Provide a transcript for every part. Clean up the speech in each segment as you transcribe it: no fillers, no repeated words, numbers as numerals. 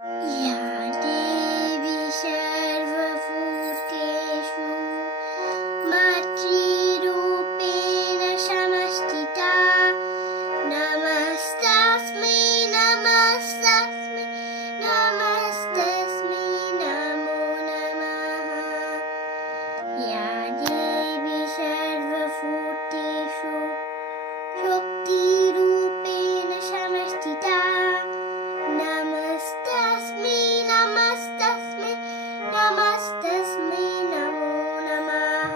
या देवी सर्वभूतेषु मातृरूपेण समस्थिता नमस्तस्मै नमस्तस्मै नमस्तस्मै नमो नमः या देवी सर्वभूतेषु शक्तिरूपेण समस्थिता नमस्तस्मै नमस्तस्मै नमस्तस्मै नमो नमः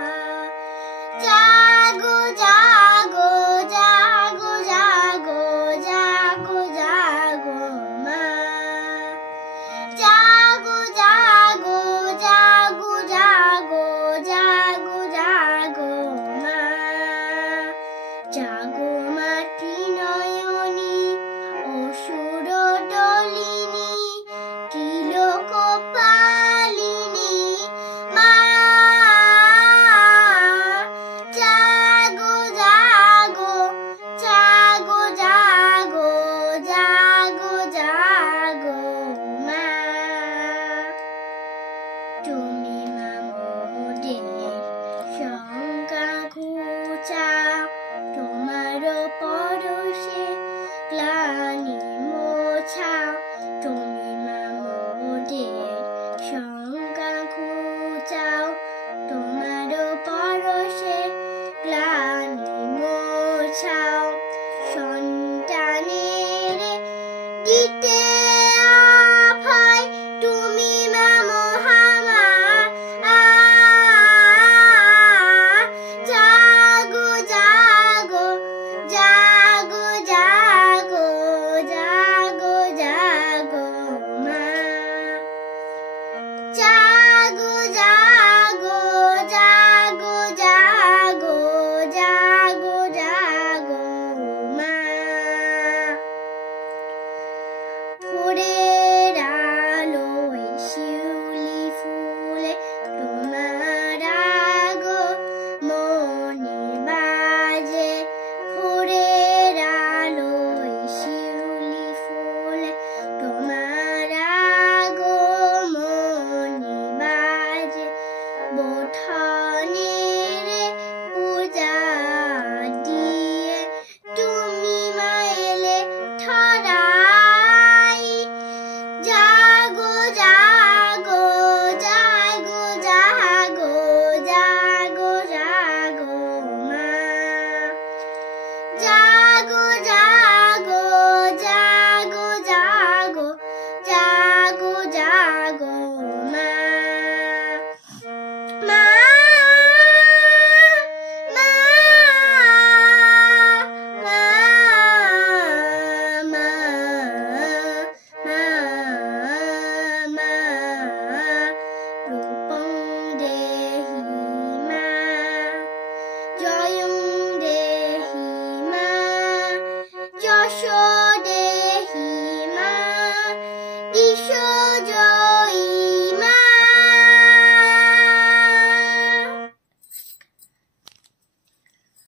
जागो जागो जागो जागो जागो जागो माँ जागो जागो जागो जागो जागो जागो माँ जागो मातৃনয়নী অসুর দলিনী ত্রিলোকপালিনী মা জাগো জাগো জাগো জাগো জাগো জাগো মা তুমি মামোদের শঙ্কা ঘুচাও তোমার পরশে গ্লানি মোছাও তুমি মামোদের শঙ্কা ঘুচাও তোমার পরশে গ্লানি মোছাও সন্তানের দিতে